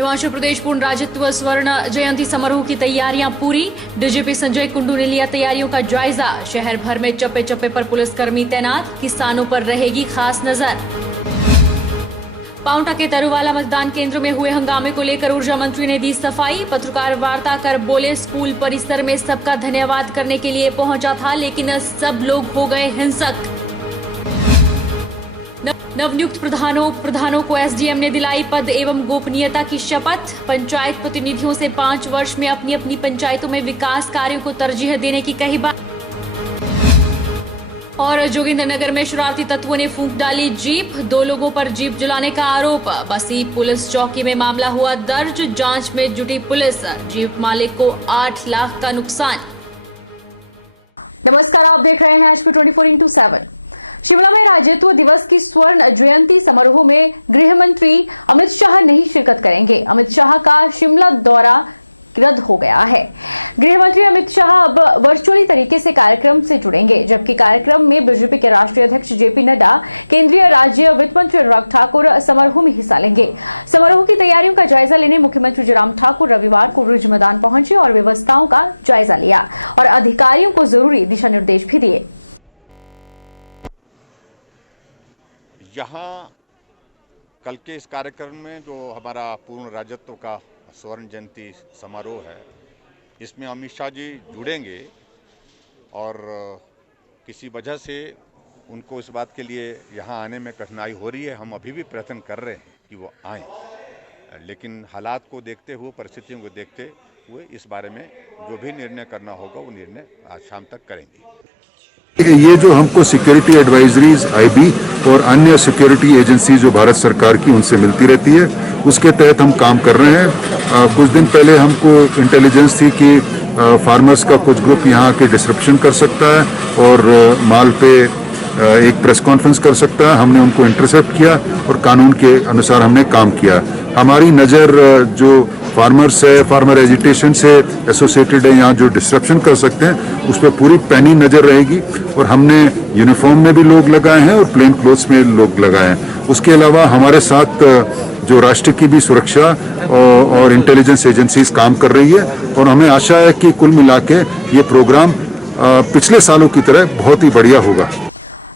हिमाचल प्रदेश पूर्ण राज्यत्व स्वर्ण जयंती समारोह की तैयारियां पूरी। डीजीपी संजय कुंडू ने लिया तैयारियों का जायजा। शहर भर में चप्पे चप्पे पर पुलिसकर्मी तैनात, किसानों पर रहेगी खास नजर। पांवटा के तरुवाला मतदान केंद्र में हुए हंगामे को लेकर ऊर्जा मंत्री ने दी सफाई। पत्रकार वार्ता कर बोले, स्कूल परिसर में सबका धन्यवाद करने के लिए पहुंचा था, लेकिन सब लोग हो गए हिंसक। नवनियुक्त प्रधानों को एसडीएम ने दिलाई पद एवं गोपनीयता की शपथ। पंचायत प्रतिनिधियों से 5 वर्ष में अपनी अपनी पंचायतों में विकास कार्यों को तरजीह देने की कही बात। और जोगिंद्रनगर में शरारती तत्वों ने फूंक डाली जीप, 2 लोगों पर जीप जलाने का आरोप। बसी पुलिस चौकी में मामला हुआ दर्ज, जांच में जुटी पुलिस। जीप मालिक को 8 लाख का नुकसान। नमस्कार, आप देख रहे हैं HP 24x7। शिमला में राज्यत्व दिवस की स्वर्ण जयंती समारोह में गृह मंत्री अमित शाह नहीं शिरकत करेंगे। अमित शाह का शिमला दौरा रद्द हो गया है। गृह मंत्री अमित शाह अब वर्चुअली तरीके से कार्यक्रम से जुड़ेंगे, जबकि कार्यक्रम में बीजेपी के राष्ट्रीय अध्यक्ष जेपी नड्डा, केंद्रीय राज्य वित्त मंत्री अनुराग ठाकुर समारोह में हिस्सा लेंगे। समारोह की तैयारियों का जायजा लेने मुख्यमंत्री जयराम ठाकुर रविवार को रिज मैदान पहुंचे और व्यवस्थाओं का जायजा लिया और अधिकारियों को जरूरी दिशा निर्देश भी दिए। यहाँ कल के इस कार्यक्रम में जो हमारा पूर्ण राज्यत्व का स्वर्ण जयंती समारोह है, इसमें अमित शाह जी जुड़ेंगे और किसी वजह से उनको इस बात के लिए यहाँ आने में कठिनाई हो रही है। हम अभी भी प्रयत्न कर रहे हैं कि वो आएँ, लेकिन हालात को देखते हुए, परिस्थितियों को देखते हुए इस बारे में जो भी निर्णय करना होगा वो निर्णय आज शाम तक करेंगे। ये जो हमको सिक्योरिटी एडवाइजरीज आईबी और अन्य सिक्योरिटी एजेंसी जो भारत सरकार की उनसे मिलती रहती है, उसके तहत हम काम कर रहे हैं। कुछ दिन पहले हमको इंटेलिजेंस थी कि फार्मर्स का कुछ ग्रुप यहाँ के डिसरप्शन कर सकता है और माल पे एक प्रेस कॉन्फ्रेंस कर सकता है। हमने उनको इंटरसेप्ट किया और कानून के अनुसार हमने काम किया। हमारी नज़र जो फार्मर्स है, फार्मर एजिटेशन से एसोसिएटेड है, यहाँ जो डिसरप्शन कर सकते हैं उस पर पूरी पैनी नज़र रहेगी और हमने यूनिफॉर्म में भी लोग लगाए हैं और प्लेन क्लोथ्स में लोग लगाए हैं। उसके अलावा हमारे साथ जो राष्ट्र की भी सुरक्षा और इंटेलिजेंस एजेंसीज काम कर रही है और हमें आशा है कि कुल मिला के ये प्रोग्राम पिछले सालों की तरह बहुत ही बढ़िया होगा।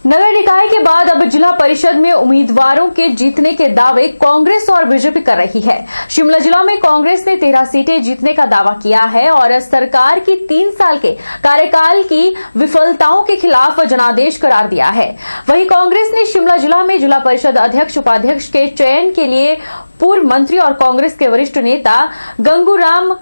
नगर निकाय के बाद अब जिला परिषद में उम्मीदवारों के जीतने के दावे कांग्रेस और बीजेपी कर रही है। शिमला जिला में कांग्रेस ने 13 सीटें जीतने का दावा किया है और सरकार की 3 साल के कार्यकाल की विफलताओं के खिलाफ जनादेश करार दिया है। वहीं कांग्रेस ने शिमला जिला में जिला परिषद अध्यक्ष उपाध्यक्ष के चयन के लिए पूर्व मंत्री और कांग्रेस के वरिष्ठ नेता गंगूराम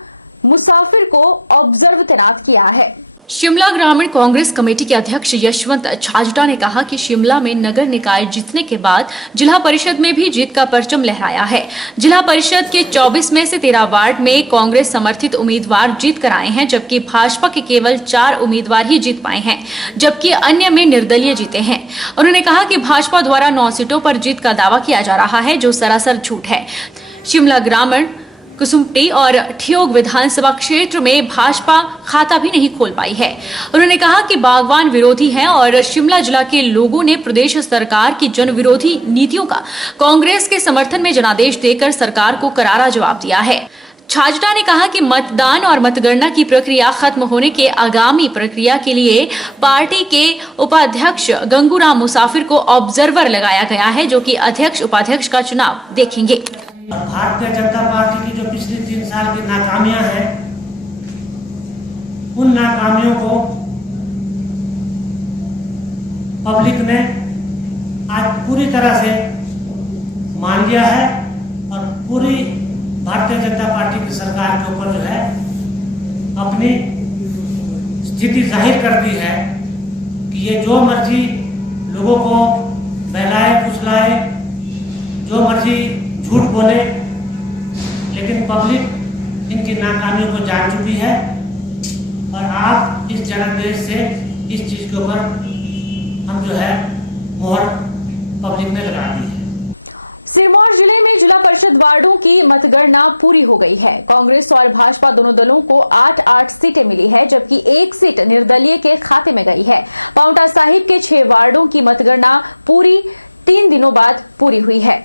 मुसाफिर को ऑब्जर्व तैनात किया है। शिमला ग्रामीण कांग्रेस कमेटी के अध्यक्ष यशवंत छाजटा ने कहा कि शिमला में नगर निकाय जीतने के बाद जिला परिषद में भी जीत का परचम लहराया है। जिला परिषद के 24 में से 13 वार्ड में कांग्रेस समर्थित उम्मीदवार जीत कर आए हैं, जबकि भाजपा के केवल 4 उम्मीदवार ही जीत पाए हैं, जबकि अन्य में निर्दलीय जीते हैं। उन्होंने कहा कि भाजपा द्वारा 9 सीटों पर जीत का दावा किया जा रहा है, जो सरासर झूठ है। शिमला ग्रामीण, कुसुम्पटी और ठियोग विधानसभा क्षेत्र में भाजपा खाता भी नहीं खोल पाई है। उन्होंने कहा कि बागवान विरोधी हैं और शिमला जिला के लोगों ने प्रदेश सरकार की जन विरोधी नीतियों का कांग्रेस के समर्थन में जनादेश देकर सरकार को करारा जवाब दिया है। छाजटा ने कहा कि मतदान और मतगणना की प्रक्रिया खत्म होने के आगामी प्रक्रिया के लिए पार्टी के उपाध्यक्ष गंगूराम मुसाफिर को ऑब्जर्वर लगाया गया है, जो कि अध्यक्ष उपाध्यक्ष का चुनाव देखेंगे। भारतीय जनता पार्टी की जो पिछली 3 साल की नाकामियां हैं, उन नाकामियों को पब्लिक ने आज पूरी तरह से मान लिया है और पूरी भारतीय जनता पार्टी की सरकार के ऊपर जो है अपनी स्थिति जाहिर कर दी है कि ये जो मर्जी लोगों को बहलाए फुसलाए, जो मर्जी झूठ बोले, लेकिन पब्लिक इनकी नाकामियों को जान चुकी है और आप इस जनादेश से इस चीज के ऊपर हम जो है मोहर पब्लिक ने लगा दी है। सिरमौर जिले में जिला परिषद वार्डों की मतगणना पूरी हो गई है। कांग्रेस और भाजपा दोनों दलों को 8-8 सीटें मिली है, जबकि 1 सीट निर्दलीय के खाते में गई है। पांवटा साहिब के 6 वार्डों की मतगणना पूरी 3 दिनों बाद पूरी हुई है।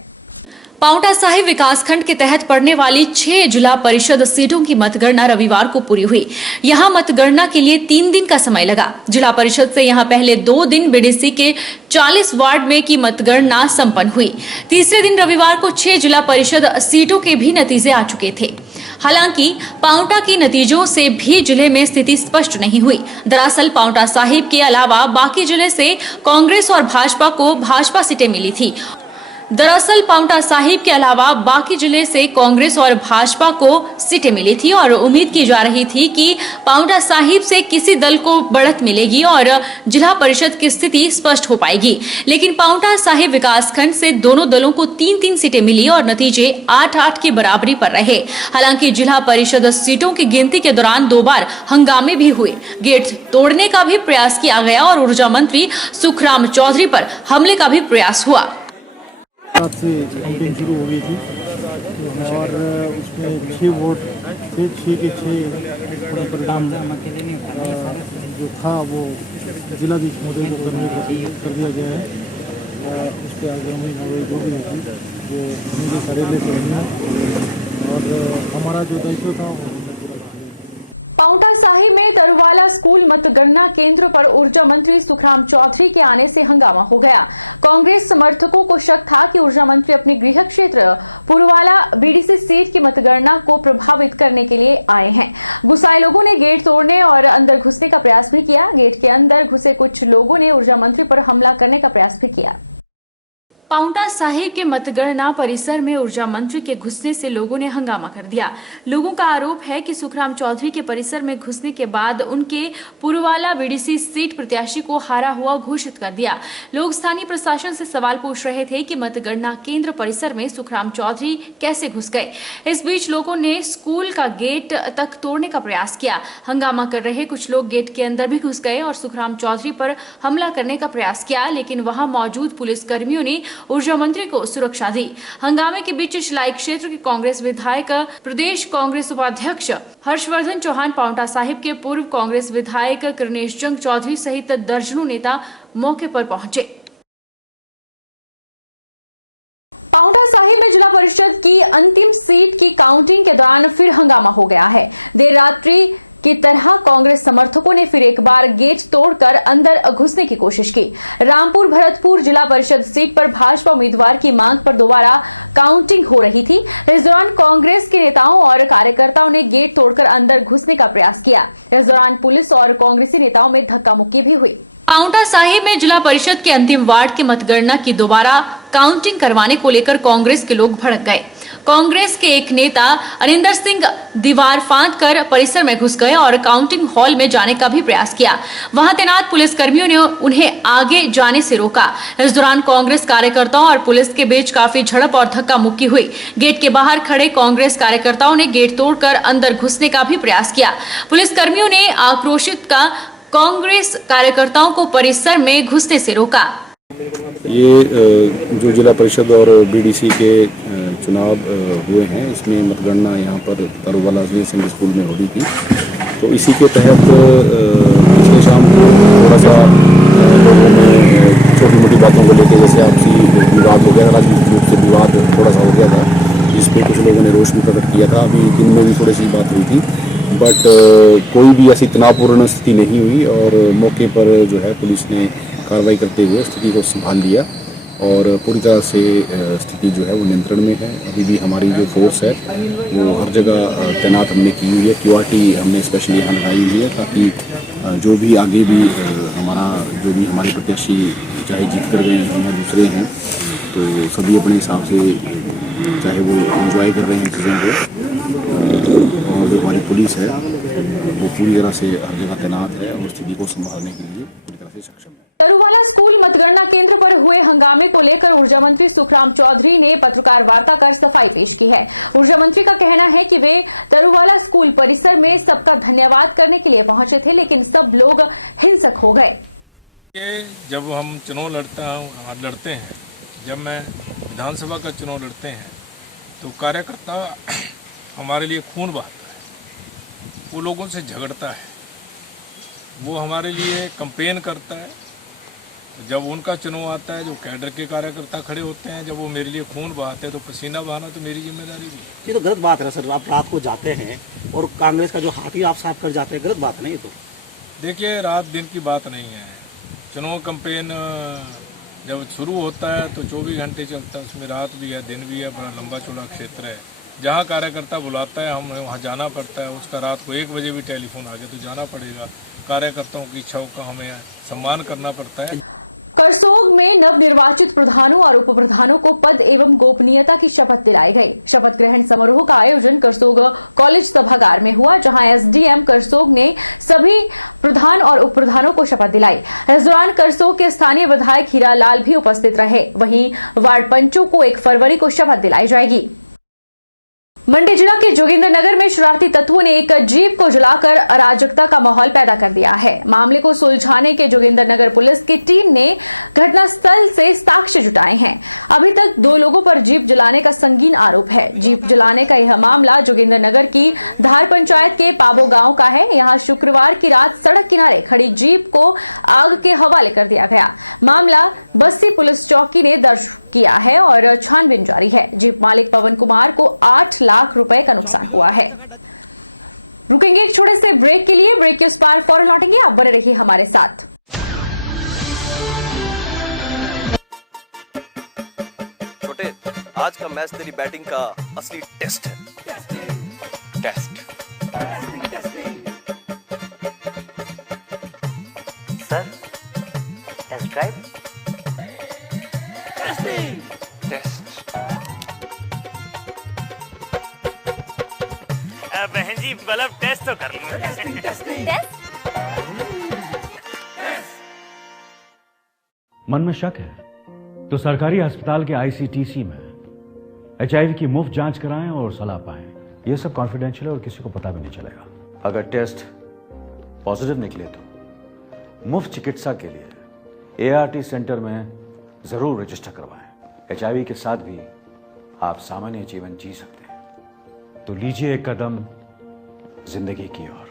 पांवटा साहिब विकासखंड के तहत पड़ने वाली 6 जिला परिषद सीटों की मतगणना रविवार को पूरी हुई। यहां मतगणना के लिए 3 दिन का समय लगा। जिला परिषद से यहां पहले 2 दिन बीडीसी के 40 वार्ड में की मतगणना संपन्न हुई। तीसरे दिन रविवार को 6 जिला परिषद सीटों के भी नतीजे आ चुके थे। हालांकि पांवटा के नतीजों से भी जिले में स्थिति स्पष्ट नहीं हुई। दरअसल पांवटा साहिब के अलावा बाकी जिले से कांग्रेस और भाजपा को भाजपा सीटें मिली थी। दरअसल पांवटा साहिब के अलावा बाकी जिले से कांग्रेस और भाजपा को सीटें मिली थी और उम्मीद की जा रही थी कि पांवटा साहिब से किसी दल को बढ़त मिलेगी और जिला परिषद की स्थिति स्पष्ट हो पाएगी। लेकिन पांवटा साहिब विकासखंड से दोनों दलों को 3-3 सीटें मिली और नतीजे 8-8 की बराबरी पर रहे। हालांकि जिला परिषद सीटों की गिनती के दौरान 2 बार हंगामे भी हुए। गेट तोड़ने का भी प्रयास किया गया और ऊर्जा मंत्री सुखराम चौधरी पर हमले का भी प्रयास हुआ। रात से काउंटिंग शुरू हो गई थी और उसमें 6 वोट थे, 6 के 6 थोड़ा परिणाम जो था वो जिलाधीश महोदय को कर दिया गया है। इस पर आगामी कार्रवाई जो भी होगी जो उनके कार्यालय से होनी है और हमारा जो दायित्व था वो पांवटा साहिब में तरुवाला स्कूल मतगणना केंद्र पर ऊर्जा मंत्री सुखराम चौधरी के आने से हंगामा हो गया। कांग्रेस समर्थकों को शक था कि ऊर्जा मंत्री अपने गृह क्षेत्र पुरवाला बीडीसी सीट की मतगणना को प्रभावित करने के लिए आए हैं। गुस्साए लोगों ने गेट तोड़ने और अंदर घुसने का प्रयास भी किया। गेट के अंदर घुसे कुछ लोगों ने ऊर्जा मंत्री पर हमला करने का प्रयास भी किया। पांवटा साहिब के मतगणना परिसर में ऊर्जा मंत्री के घुसने से लोगों ने हंगामा कर दिया। लोगों का आरोप है कि सुखराम चौधरी के परिसर में घुसने के बाद उनके पुरवाला बीडीसी सीट प्रत्याशी को हारा हुआ घोषित कर दिया। लोग स्थानीय प्रशासन से सवाल पूछ रहे थे कि मतगणना केंद्र परिसर में सुखराम चौधरी कैसे घुस गए। इस बीच लोगों ने स्कूल का गेट तक तोड़ने का प्रयास किया। हंगामा कर रहे कुछ लोग गेट के अंदर भी घुस गए और सुखराम चौधरी पर हमला करने का प्रयास किया, लेकिन वहां मौजूद पुलिस कर्मियों ने ऊर्जा मंत्री को सुरक्षा दी। हंगामे के बीच शिलाई क्षेत्र के कांग्रेस विधायक प्रदेश कांग्रेस उपाध्यक्ष हर्षवर्धन चौहान, पांवटा साहिब के पूर्व कांग्रेस विधायक कृष्णेश जंग चौधरी सहित दर्जनों नेता मौके पर पहुंचे। पांवटा साहिब में जिला परिषद की अंतिम सीट की काउंटिंग के दौरान फिर हंगामा हो गया है। देर रात्रि की तरह कांग्रेस समर्थकों ने फिर एक बार गेट तोड़कर अंदर घुसने की कोशिश की। रामपुर भरतपुर जिला परिषद सीट पर भाजपा उम्मीदवार की मांग पर दोबारा काउंटिंग हो रही थी। इस दौरान कांग्रेस के नेताओं और कार्यकर्ताओं ने गेट तोड़कर अंदर घुसने का प्रयास किया। इस दौरान पुलिस और कांग्रेसी नेताओं में धक्का मुक्की भी हुई। पांवटा साहिब में जिला परिषद के अंतिम वार्ड की मतगणना की दोबारा काउंटिंग करवाने को लेकर कांग्रेस के लोग भड़क गए। कांग्रेस के एक नेता अनिंदर सिंह दीवार फांदकर परिसर में घुस गए और काउंटिंग हॉल में जाने का भी प्रयास किया। वहां तैनात पुलिस कर्मियों ने उन्हें आगे जाने से रोका। इस दौरान कांग्रेस कार्यकर्ताओं और पुलिस के बीच काफी झड़प और धक्का मुक्की हुई। गेट के बाहर खड़े कांग्रेस कार्यकर्ताओं ने गेट तोड़कर अंदर घुसने का भी प्रयास किया। पुलिस कर्मियों ने आक्रोशित कांग्रेस कार्यकर्ताओं को परिसर में घुसने से रोका। ये जो जिला परिषद और बीडीसी के चुनाव हुए हैं, इसमें मतगणना यहाँ पर तरुवाला सीनियर स्कूल में हो रही थी। तो इसी के तहत पिछले शाम को थोड़ा सा लोगों में छोटी मोटी बातों को लेकर जैसे आपसी विवाद हो गया था, राजनीतिक रूप से विवाद थोड़ा सा हो गया था, जिसपे कुछ लोगों ने रोष भी प्रकट किया था। अभी दिन में भी थोड़ी सी बात हुई थी, बट कोई भी ऐसी तनावपूर्ण स्थिति नहीं हुई और मौके पर जो है पुलिस ने कार्रवाई करते हुए स्थिति को संभाल लिया और पूरी तरह से स्थिति जो है वो नियंत्रण में है। अभी भी हमारी जो फोर्स है वो हर जगह तैनात हमने की हुई है। क्यूआरटी हमने स्पेशली यहाँ लगाई हुई है ताकि जो भी आगे भी हमारे प्रत्याशी चाहे जीत कर गए या दूसरे हैं तो सभी अपने हिसाब से चाहे वो एंजॉय कर रहे हैं चीज़ों को, और जो हमारी पुलिस है वो पूरी तरह से हर जगह तैनात है और स्थिति को संभालने के लिए पूरी तरह से सक्षम है। तरुवाला स्कूल मतगणना केंद्र पर हुए हंगामे को लेकर ऊर्जा मंत्री सुखराम चौधरी ने पत्रकार वार्ता कर सफाई पेश की है। ऊर्जा मंत्री का कहना है कि वे तरुवाला स्कूल परिसर में सबका धन्यवाद करने के लिए पहुंचे थे, लेकिन सब लोग हिंसक हो गए। जब हम चुनाव लड़ते हैं, जब मैं विधानसभा का चुनाव लड़ते हैं तो कार्यकर्ता हमारे लिए खून बहाता है, वो लोगों से झगड़ता है, वो हमारे लिए कैंपेन करता है जब उनका चुनाव आता है, जो कैडर के कार्यकर्ता खड़े होते हैं, जब वो मेरे लिए खून बहाते हैं, तो पसीना बहाना तो मेरी जिम्मेदारी भी है। ये तो गलत बात है सर, आप रात को जाते हैं और कांग्रेस का जो हाथ ही आप साफ कर जाते हैं, गलत बात नहीं। तो देखिए, रात दिन की बात नहीं है। चुनाव कैंपेन जब शुरू होता है तो 24 घंटे चलता है, उसमें रात भी है, दिन भी है, बड़ा लंबा चौड़ा क्षेत्र है। जहाँ कार्यकर्ता बुलाता है हमें वहाँ जाना पड़ता है। उसका रात को 1 बजे भी टेलीफोन आ गया तो जाना पड़ेगा। कार्यकर्ताओं की इच्छाओं का हमें सम्मान करना पड़ता है। करसोग में नवनिर्वाचित प्रधानों और उप प्रधानों को पद एवं गोपनीयता की शपथ दिलाई गई। शपथ ग्रहण समारोह का आयोजन करसोग कॉलेज सभागार में हुआ, जहां एसडीएम करसोग ने सभी प्रधान और उप प्रधानों को शपथ दिलाई। इस दौरान करसोग के स्थानीय विधायक हीरालाल भी उपस्थित रहे। वहीं वार्ड पंचों को 1 फरवरी को शपथ दिलाई जाएगी। मंडी जिला के जोगिंद्रनगर में शरारती तत्वों ने एक जीप को जलाकर अराजकता का माहौल पैदा कर दिया है। मामले को सुलझाने के जोगिंद्रनगर पुलिस की टीम ने घटनास्थल से साक्ष्य जुटाए हैं। अभी तक 2 लोगों पर जीप जलाने का संगीन आरोप है। जीप जलाने का यह मामला जोगिंद्रनगर की धार पंचायत के पाबो गांव का है। यहां शुक्रवार की रात सड़क किनारे खड़ी जीप को आग के हवाले कर दिया गया। मामला बस्सी पुलिस चौकी ने दर्ज किया है और छानबीन जारी है। जीप मालिक पवन कुमार को 8 लाख रुपए का नुकसान हुआ है। रुकेंगे एक छोटे से ब्रेक के लिए। ब्रेक के उस पार फौरन लौटेंगे, आप बने रहिए हमारे साथ। छोटे, आज का मैच तेरी बैटिंग का असली टेस्ट है। Test sir, test drive. बहन जी, बल्ब टेस्ट तो कर लो। मन में शक है तो सरकारी अस्पताल के आईसीटीसी में HIV की मुफ्त जांच कराएं और सलाह पाएं। यह सब कॉन्फिडेंशियल है और किसी को पता भी नहीं चलेगा। अगर टेस्ट पॉजिटिव निकले तो मुफ्त चिकित्सा के लिए ART सेंटर में जरूर रजिस्टर करवाएं। HIV के साथ भी आप सामान्य जीवन जी सकते हैं। तो लीजिए एक कदम जिंदगी की ओर।